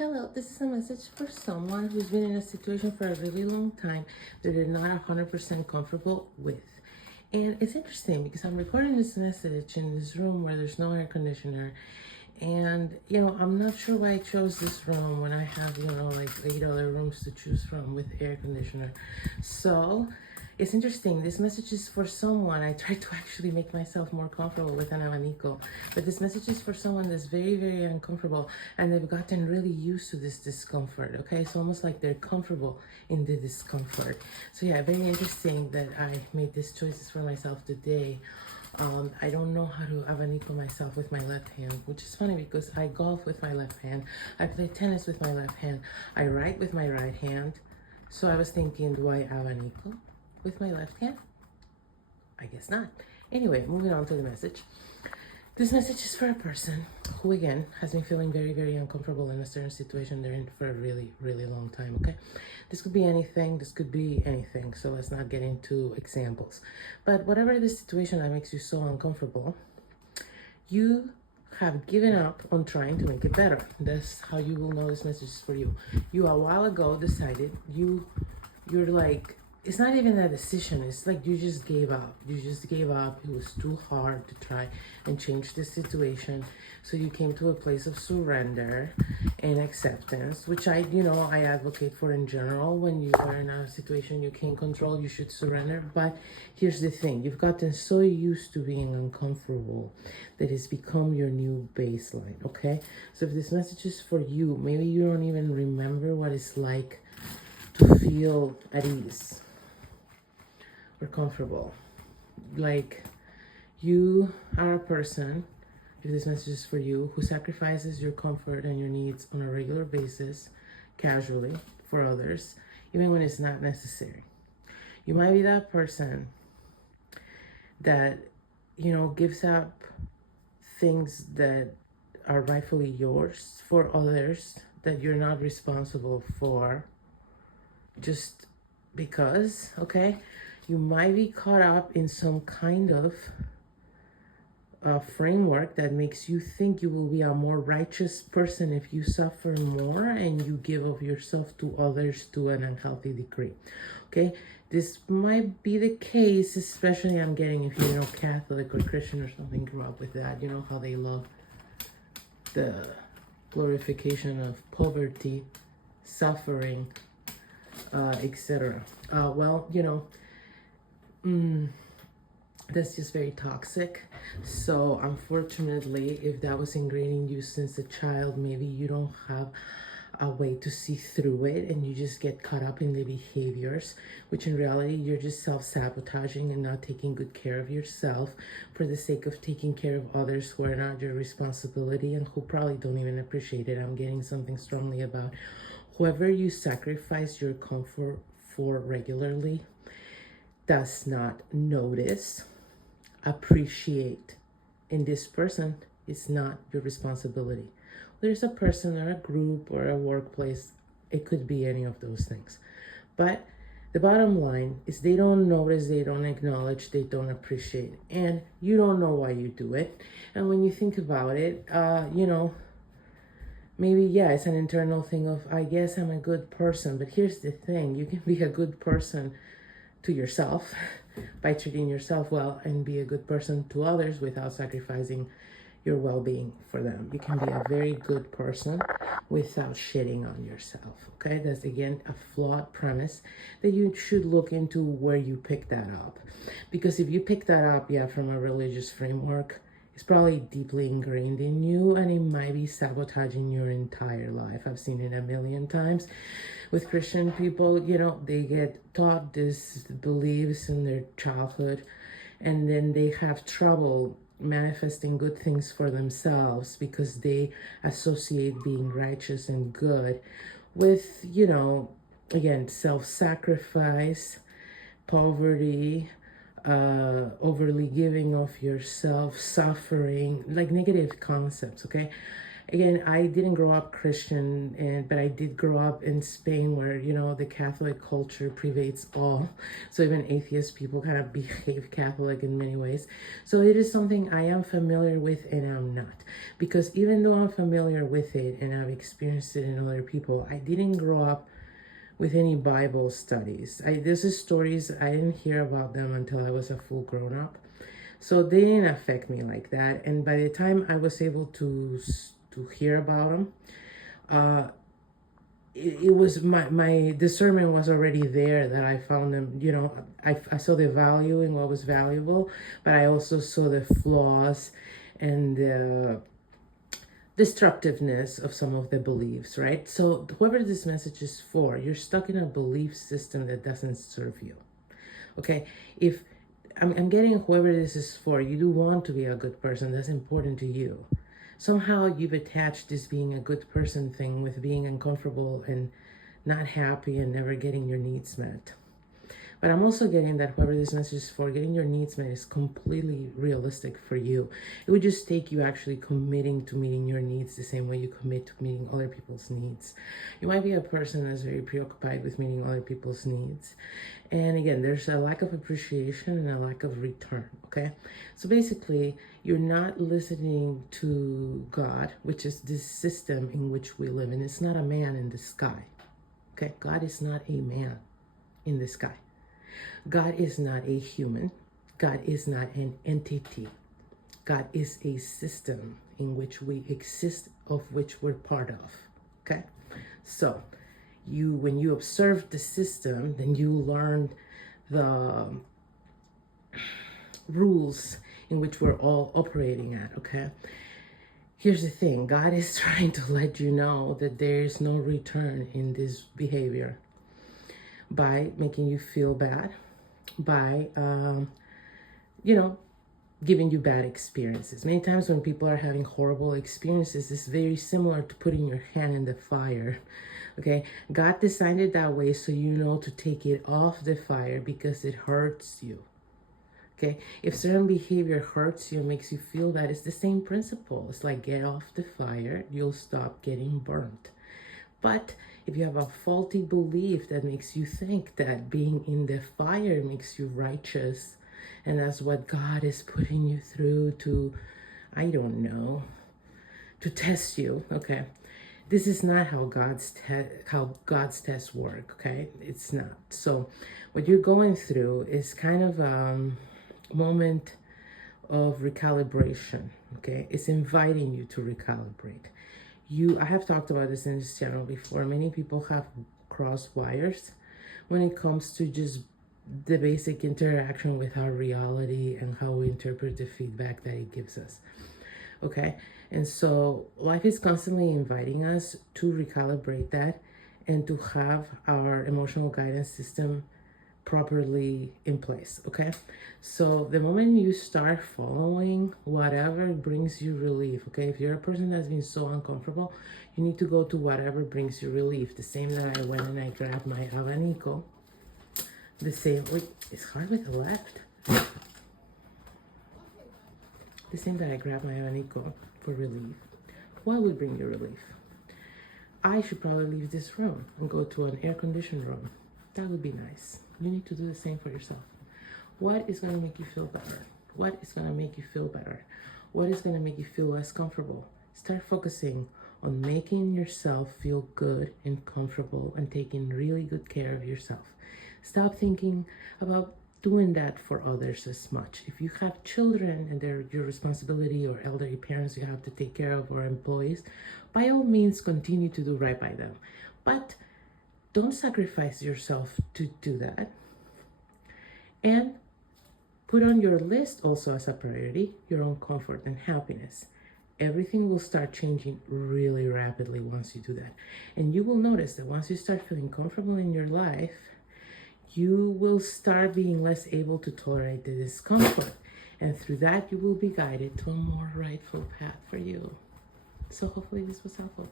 Hello, this is a message for someone who's been in a situation for a really long time that they're not 100% comfortable with. And it's interesting because I'm recording this message in this room where there's no air conditioner. And, I'm not sure why I chose this room when I have, like 8 other rooms to choose from with air conditioner. So it's interesting. This message is for someone. I tried to actually make myself more comfortable with an abanico, but this message is for someone that's very, very uncomfortable and they've gotten really used to this discomfort. Okay, it's almost like they're comfortable in the discomfort. So yeah, very interesting that I made these choices for myself today. I don't know how to abanico myself with my left hand, which is funny because I golf with my left hand. I play tennis with my left hand. I write with my right hand. So I was thinking, do I abanico with my left hand? I guess not. Anyway, moving on to the message. This message is for a person who, again, has been feeling very, very uncomfortable in a certain situation they're in for a really, really long time, okay? This could be anything. This could be anything. So let's not get into examples. But whatever the situation that makes you so uncomfortable, you have given up on trying to make it better. That's how you will know this message is for you. You, a while ago, decided you're like, it's not even a decision. It's like you just gave up. You just gave up. It was too hard to try and change the situation. So you came to a place of surrender and acceptance, which I advocate for in general. When you are in a situation you can't control, you should surrender. But here's the thing. You've gotten so used to being uncomfortable that it's become your new baseline, okay? So if this message is for you, maybe you don't even remember what it's like to feel at ease or comfortable. Like, you are a person, if this message is for you, who sacrifices your comfort and your needs on a regular basis, casually, for others, even when it's not necessary. You might be that person that, gives up things that are rightfully yours for others that you're not responsible for just because, okay? You might be caught up in some kind of framework that makes you think you will be a more righteous person if you suffer more and you give of yourself to others to an unhealthy degree. Okay, this might be the case, especially I'm getting if you're Catholic or Christian or something, grew up with that. You know how they love the glorification of poverty, suffering, etc. That's just very toxic. So unfortunately, if that was ingrained in you since a child, maybe you don't have a way to see through it and you just get caught up in the behaviors, which in reality you're just self-sabotaging and not taking good care of yourself for the sake of taking care of others who are not your responsibility and who probably don't even appreciate it. I'm getting something strongly about whoever you sacrifice your comfort for regularly does not notice, appreciate, and this person is not your responsibility. There's a person or a group or a workplace, it could be any of those things. But the bottom line is they don't notice, they don't acknowledge, they don't appreciate, and you don't know why you do it. And when you think about it, maybe, it's an internal thing of, I guess I'm a good person. But here's the thing, you can be a good person to yourself by treating yourself well and be a good person to others without sacrificing your well-being for them. You can be a very good person without shitting on yourself, okay? That's, again, a flawed premise that you should look into where you pick that up. Because if you pick that up, from a religious framework, it's probably deeply ingrained in you and it might be sabotaging your entire life. I've seen it a million times with Christian people. They get taught these beliefs in their childhood and then they have trouble manifesting good things for themselves because they associate being righteous and good with, again, self-sacrifice, poverty, overly giving of yourself, suffering, like negative concepts, okay? Again, I didn't grow up Christian, but I did grow up in Spain where, the Catholic culture pervades all. So even atheist people kind of behave Catholic in many ways. So it is something I am familiar with and I'm not. Because even though I'm familiar with it and I've experienced it in other people, I didn't grow up with any Bible studies. This is stories, I didn't hear about them until I was a full grown up. So they didn't affect me like that. And by the time I was able to hear about them, it was my discernment was already there, that I found them, I saw the value in what was valuable, but I also saw the flaws and the destructiveness of some of the beliefs, right? So whoever this message is for, you're stuck in a belief system that doesn't serve you. Okay, if I'm getting whoever this is for, you do want to be a good person. That's important to you. Somehow you've attached this being a good person thing with being uncomfortable and not happy and never getting your needs met. But I'm also getting that whoever this message is for, getting your needs met is completely realistic for you. It would just take you actually committing to meeting your needs the same way you commit to meeting other people's needs. You might be a person that's very preoccupied with meeting other people's needs. And again, there's a lack of appreciation and a lack of return, okay? So basically, you're not listening to God, which is this system in which we live in. It's not a man in the sky, okay? God is not a man in the sky. God is not a human. God is not an entity. God is a system in which we exist, of which we're part of, okay? So when you observe the system, then you learn the rules in which we're all operating at, okay? Here's the thing. God is trying to let you know that there's no return in this behavior by making you feel bad, by, giving you bad experiences. Many times when people are having horrible experiences, it's very similar to putting your hand in the fire, okay? God designed it that way so you know to take it off the fire because it hurts you, okay? If certain behavior hurts you and makes you feel that, it's the same principle. It's like, get off the fire, you'll stop getting burnt. But if you have a faulty belief that makes you think that being in the fire makes you righteous, and that's what God is putting you through to, I don't know, to test you, okay? This is not how God's tests work, okay? It's not. So what you're going through is kind of a moment of recalibration, okay? It's inviting you to recalibrate. I have talked about this in this channel before. Many people have crossed wires when it comes to just the basic interaction with our reality and how we interpret the feedback that it gives us. Okay? And so life is constantly inviting us to recalibrate that and to have our emotional guidance system properly in place, okay? So the moment you start following whatever brings you relief, okay? If you're a person that's been so uncomfortable, you need to go to whatever brings you relief. The same that I went and I grabbed my abanico. The same, wait, it's hard with the left. The same that I grabbed my abanico for relief. What would bring you relief? I should probably leave this room and go to an air-conditioned room. That would be nice. You need to do the same for yourself. What is going to make you feel better? What is going to make you feel better? What is going to make you feel less comfortable? Start focusing on making yourself feel good and comfortable and taking really good care of yourself. Stop thinking about doing that for others as much. If you have children and they're your responsibility, or elderly parents you have to take care of, or employees, by all means continue to do right by them. But don't sacrifice yourself to do that. And put on your list also as a priority your own comfort and happiness. Everything will start changing really rapidly once you do that. And you will notice that once you start feeling comfortable in your life, you will start being less able to tolerate the discomfort. And through that, you will be guided to a more rightful path for you. So hopefully this was helpful.